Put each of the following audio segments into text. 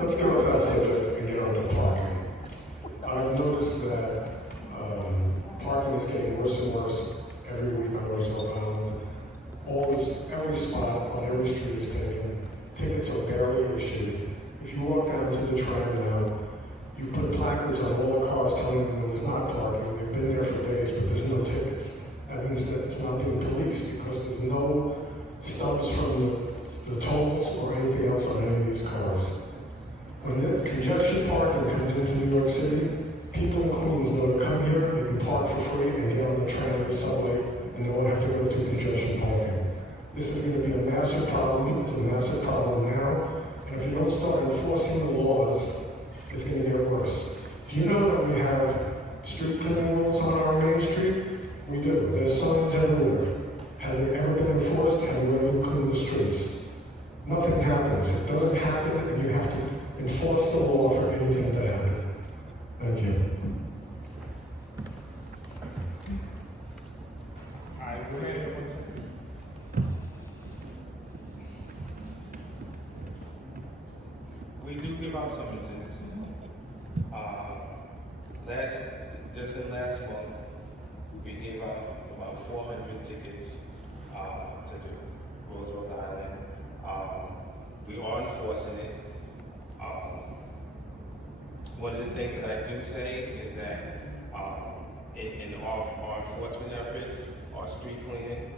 Let's get off that subject and get on to parking. I've noticed that parking is getting worse and worse every week on Roosevelt Island. Always, every spot on every street is taken. Tickets are barely issued. If you walk down to the tram now, you put placards on all the cars telling them there's not parking. They've been there for days, but there's no tickets. That means that it's not being policed because there's no stubs from the tolls or anything else on any of these cars. When the congestion parking comes into New York City, people in Queens know to come here, they can park for free and get on the train or the subway, and they won't have to go through congestion parking. This is going to be a massive problem. It's a massive problem now. And if you don't start enforcing the laws, it's going to get worse. Do you know that we have street cleaning rules on our main street? We do. There's signs everywhere. Have they ever been enforced? Have we ever cleaned the streets? Nothing happens. It doesn't happen, and you have to enforce the law for anything to happen. Thank you. All right, go ahead. We do give out summonses. Just in last month, we gave out about 400 tickets to the Roosevelt Island. We are enforcing it. One of the things that I do say is that in our enforcement efforts, our street cleaning,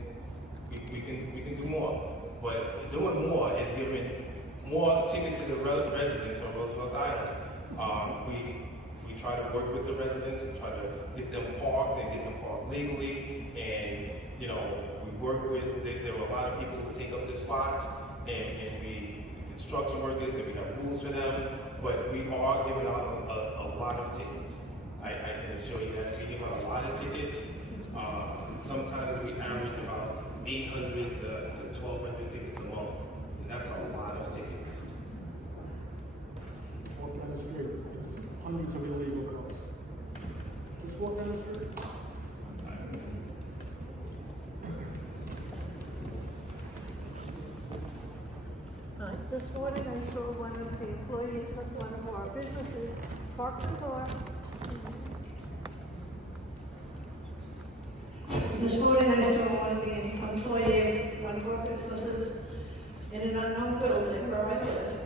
we can do more. But doing more is giving more tickets to the residents on Roosevelt Island. We try to work with the residents and try to get them parked and get them parked legally. And we work with. There are a lot of people who take up the spots, and the construction workers, and we have rules for them. But we are giving out a lot of tickets. I can assure you that we give out a lot of tickets. Sometimes we average about 800 to 1,200 tickets a month, and that's a lot of tickets. Walk down the street, there's hundreds of illegal cars. Just walk down the street. This morning I saw one of the employees of one of our businesses park the car. This morning I saw one of the employee of one of our businesses in an unknown building where I live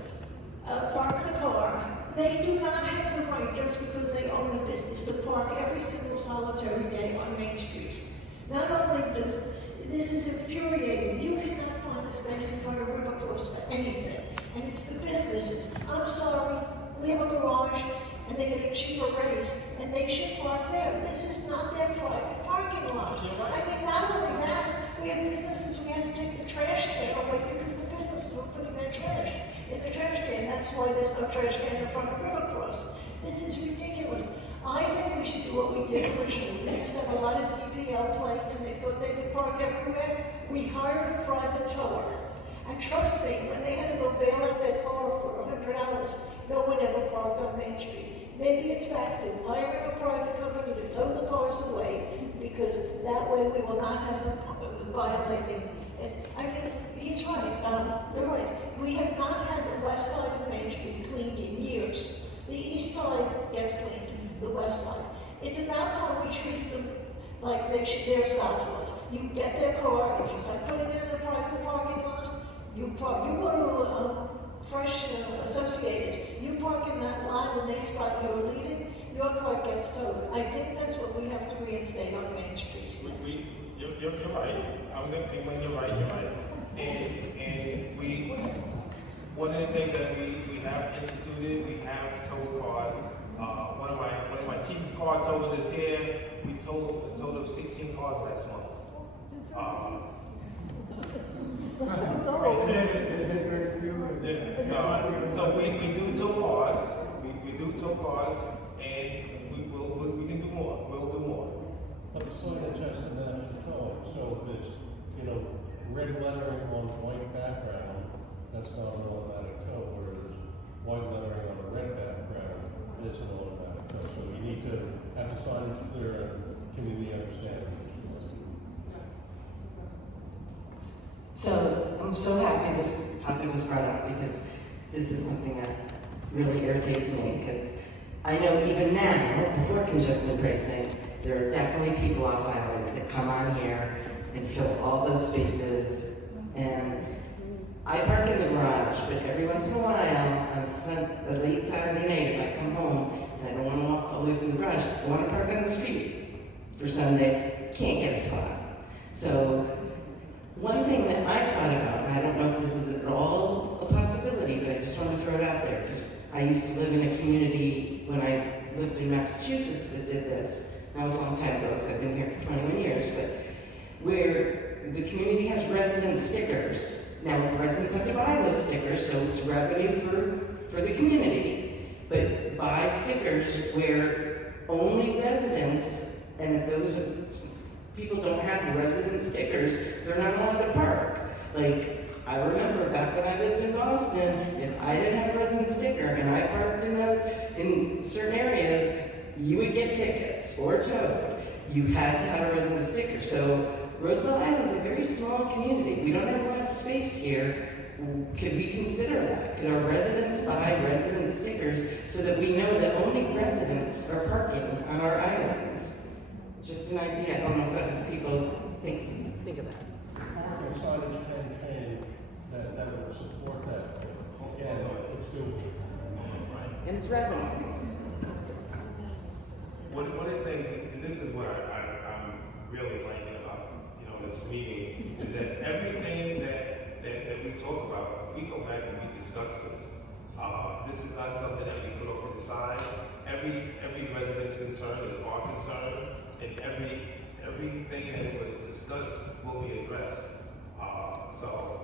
park the car. They do not have the right, just because they own a business, to park every single solitary day on Main Street. Not only does this is infuriating, you cannot find a space in front of River Cross for anything, and it's the businesses. I'm sorry, we have a garage, and they get a cheaper rate, and they should park there. This is not their private parking lot. I mean, not only that, we have businesses, we had to take the trash can away because the businesses were putting their trash in the trash can. That's why there's no trash can in front of River Cross. This is ridiculous. I think we should do what we did originally. We used to have a lot of DPL plates, and they thought they could park everywhere. We hired a private tower. And trust me, when they had to go bail out their car for $100, no one ever parked on Main Street. Maybe it's back to hiring a private company to tow the cars away, because that way we will not have them violating. And I mean, he's right. They're right. We have not had the west side of Main Street cleaned in years. The east side gets cleaned, the west side. It's about time we treat them like their South was. You get their car, it's just like putting it in a private parking lot. You go to Fresh Associated, you park in that line and they spot you're leaving, your car gets towed. I think that's what we have to reinstate on Main Street. You're right. I'm going to think when you're right, you're right. And we, one of the things that we have instituted, we have tow cars. One of my chief car towers is here. We towed a total of 16 cars last month. So we do tow cars. We do tow cars, and we can do more. We'll do more. But the soil adjusted national code, so if it's, red lettering on white background, that's not an automatic code, whereas white lettering on a red background is an automatic code. So you need to have the signage clear and community understanding. So I'm so happy this topic was brought up, because this is something that really irritates me, because I know even now, before congestion pricing, there are definitely people off island that come on here and fill all those spaces. And I park in the garage, but every once in a while, on a late Saturday night, if I come home and I don't want to walk all the way from the garage, I want to park on the street for Sunday, can't get a spot. So one thing that I thought about, and I don't know if this is at all a possibility, but I just want to throw it out there, because I used to live in a community when I lived in Massachusetts that did this. That was a long time ago, because I've been here for 21 years, but where the community has resident stickers. Now, the residents have to buy those stickers, so it's revenue for the community. But buy stickers where only residents, and if those people don't have the resident stickers, they're not allowed to park. Like, I remember back when I lived in Boston, if I didn't have a resident sticker and I parked in certain areas, you would get tickets or towed. You had to have a resident sticker. So Roosevelt Island's a very small community. We don't have a lot of space here. Could we consider that? Could our residents buy resident stickers so that we know that only residents are parking on our islands? Just an idea. I don't know if other people think of that. Parking signage campaign that would support that. Yeah, let's do it. And it's revenue. One of the things, and this is what I'm really liking about, this meeting, is that everything that we talk about, we go back and we discuss this. This is not something that we put off to the side. Every resident's concern is our concern, and everything that was discussed will be addressed. So